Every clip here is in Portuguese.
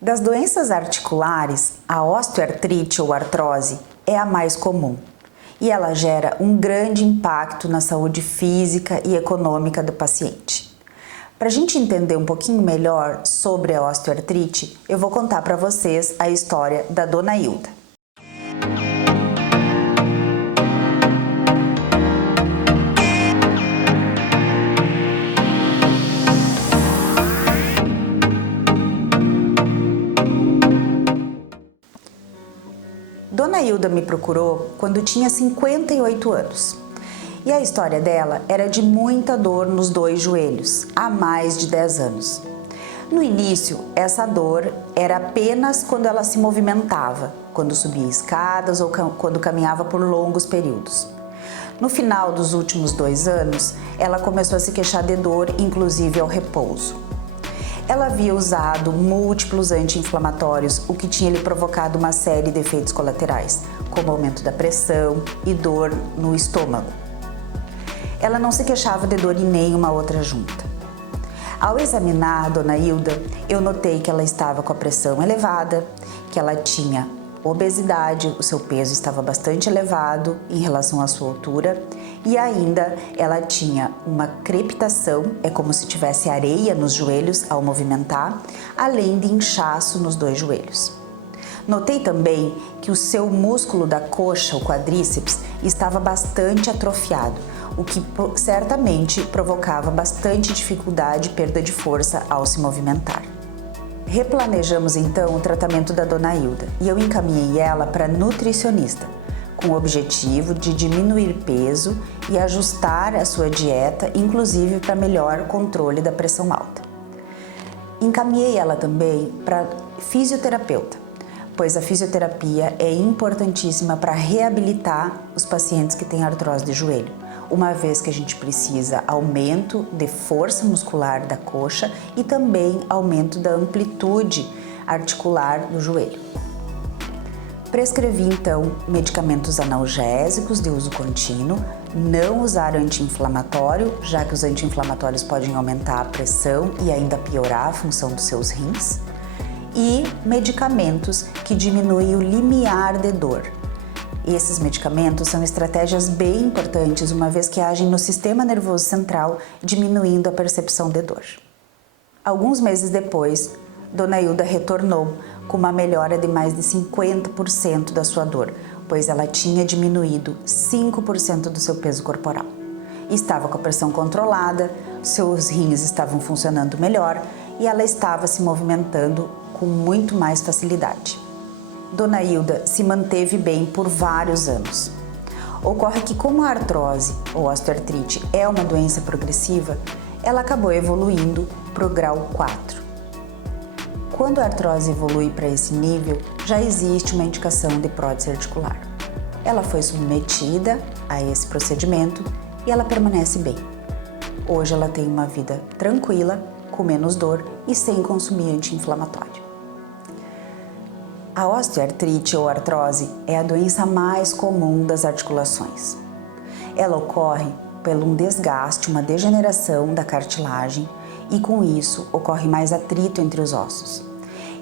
Das doenças articulares, a osteoartrite ou artrose é a mais comum e ela gera um grande impacto na saúde física e econômica do paciente. Para a gente entender um pouquinho melhor sobre a osteoartrite, eu vou contar para vocês a história da Dona Hilda. Dona Hilda me procurou quando tinha 58 anos. E a história dela era de muita dor nos dois joelhos, há mais de 10 anos. No início, essa dor era apenas quando ela se movimentava, quando subia escadas ou quando caminhava por longos períodos. No final dos últimos 2 anos, ela começou a se queixar de dor, inclusive ao repouso. Ela havia usado múltiplos anti-inflamatórios, o que tinha lhe provocado uma série de efeitos colaterais, como aumento da pressão e dor no estômago. Ela não se queixava de dor em nenhuma outra junta. Ao examinar a Dona Hilda, eu notei que ela estava com a pressão elevada, que ela tinha obesidade, o seu peso estava bastante elevado em relação à sua altura e ainda ela tinha uma crepitação, é como se tivesse areia nos joelhos ao movimentar, além de inchaço nos dois joelhos. Notei também que o seu músculo da coxa, o quadríceps, estava bastante atrofiado, o que certamente provocava bastante dificuldade e perda de força ao se movimentar. Replanejamos então o tratamento da Dona Hilda e eu encaminhei ela para nutricionista, com o objetivo de diminuir peso e ajustar a sua dieta, inclusive para melhor controle da pressão alta. Encaminhei ela também para fisioterapeuta, pois a fisioterapia é importantíssima para reabilitar os pacientes que têm artrose de joelho, uma vez que a gente precisa aumento de força muscular da coxa e também aumento da amplitude articular do joelho. Prescrevi então medicamentos analgésicos de uso contínuo, não usar anti-inflamatório, já que os anti-inflamatórios podem aumentar a pressão e ainda piorar a função dos seus rins, e medicamentos que diminuem o limiar de dor. Esses medicamentos são estratégias bem importantes, uma vez que agem no sistema nervoso central, diminuindo a percepção de dor. Alguns meses depois, Dona Hilda retornou com uma melhora de mais de 50% da sua dor, pois ela tinha diminuído 5% do seu peso corporal. Estava com a pressão controlada, seus rins estavam funcionando melhor e ela estava se movimentando com muito mais facilidade. Dona Hilda se manteve bem por vários anos. Ocorre que, como a artrose ou osteoartrite é uma doença progressiva, ela acabou evoluindo para o grau 4. Quando a artrose evolui para esse nível, já existe uma indicação de prótese articular. Ela foi submetida a esse procedimento e ela permanece bem. Hoje ela tem uma vida tranquila, com menos dor e sem consumir anti-inflamatório. A osteoartrite ou artrose é a doença mais comum das articulações. Ela ocorre pelo um desgaste, uma degeneração da cartilagem e com isso ocorre mais atrito entre os ossos.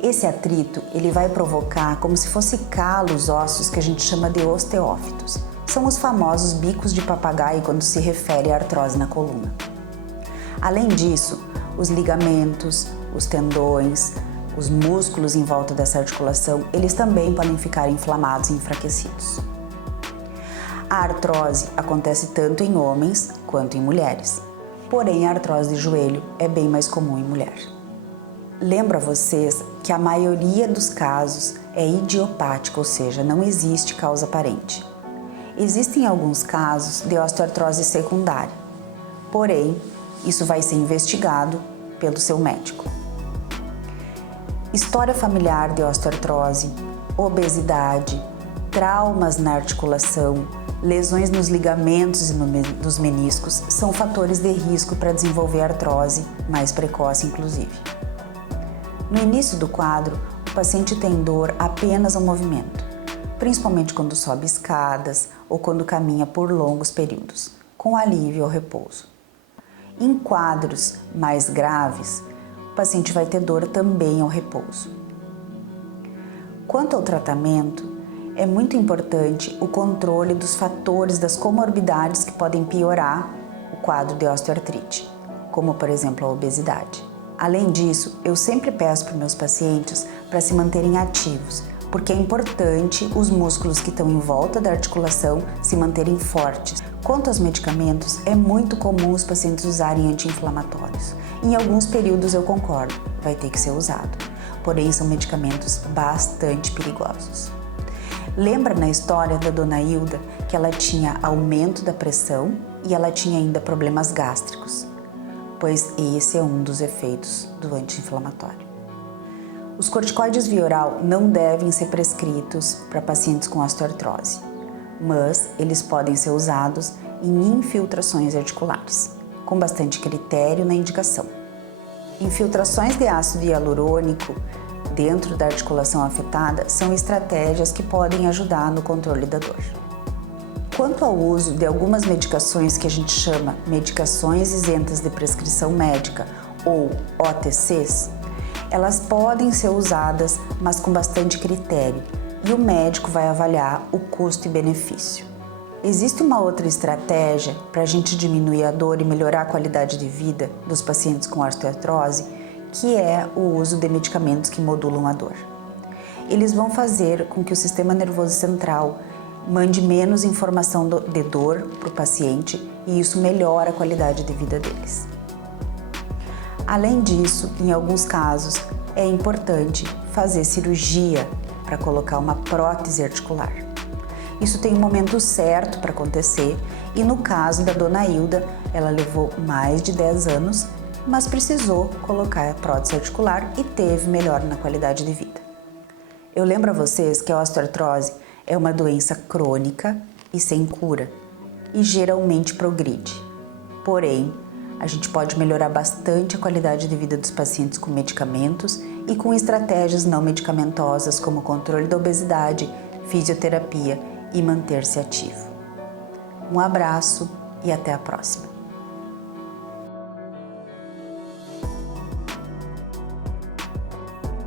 Esse atrito ele vai provocar como se fosse calos ósseos que a gente chama de osteófitos. São os famosos bicos de papagaio quando se refere à artrose na coluna. Além disso, os ligamentos, os tendões, os músculos em volta dessa articulação, eles também podem ficar inflamados e enfraquecidos. A artrose acontece tanto em homens quanto em mulheres, porém a artrose de joelho é bem mais comum em mulher. Lembro a vocês que a maioria dos casos é idiopática, ou seja, não existe causa aparente. Existem alguns casos de osteoartrose secundária, porém, isso vai ser investigado pelo seu médico. História familiar de osteoartrose, obesidade, traumas na articulação, lesões nos ligamentos e nos meniscos são fatores de risco para desenvolver artrose mais precoce, inclusive. No início do quadro, o paciente tem dor apenas ao movimento, principalmente quando sobe escadas ou quando caminha por longos períodos, com alívio ao repouso. Em quadros mais graves, o paciente vai ter dor também ao repouso. Quanto ao tratamento, é muito importante o controle dos fatores das comorbidades que podem piorar o quadro de osteoartrite, como por exemplo a obesidade. Além disso, eu sempre peço para os meus pacientes para se manterem ativos, porque é importante os músculos que estão em volta da articulação se manterem fortes. Quanto aos medicamentos, é muito comum os pacientes usarem anti-inflamatórios. Em alguns períodos eu concordo, vai ter que ser usado. Porém, são medicamentos bastante perigosos. Lembra na história da Dona Hilda que ela tinha aumento da pressão e ela tinha ainda problemas gástricos? Pois esse é um dos efeitos do anti-inflamatório. Os corticoides via oral não devem ser prescritos para pacientes com osteoartrose, mas eles podem ser usados em infiltrações articulares, com bastante critério na indicação. Infiltrações de ácido hialurônico dentro da articulação afetada são estratégias que podem ajudar no controle da dor. Quanto ao uso de algumas medicações que a gente chama medicações isentas de prescrição médica ou OTCs, elas podem ser usadas, mas com bastante critério, e o médico vai avaliar o custo e benefício. Existe uma outra estratégia para a gente diminuir a dor e melhorar a qualidade de vida dos pacientes com osteoartrose, que é o uso de medicamentos que modulam a dor. Eles vão fazer com que o sistema nervoso central mande menos informação de dor para o paciente e isso melhora a qualidade de vida deles. Além disso, em alguns casos, é importante fazer cirurgia para colocar uma prótese articular. Isso tem um momento certo para acontecer e no caso da Dona Hilda, ela levou mais de 10 anos, mas precisou colocar a prótese articular e teve melhora na qualidade de vida. Eu lembro a vocês que a osteoartrose é uma doença crônica e sem cura e geralmente progride. Porém, a gente pode melhorar bastante a qualidade de vida dos pacientes com medicamentos e com estratégias não medicamentosas como controle da obesidade, fisioterapia e manter-se ativo. Um abraço e até a próxima!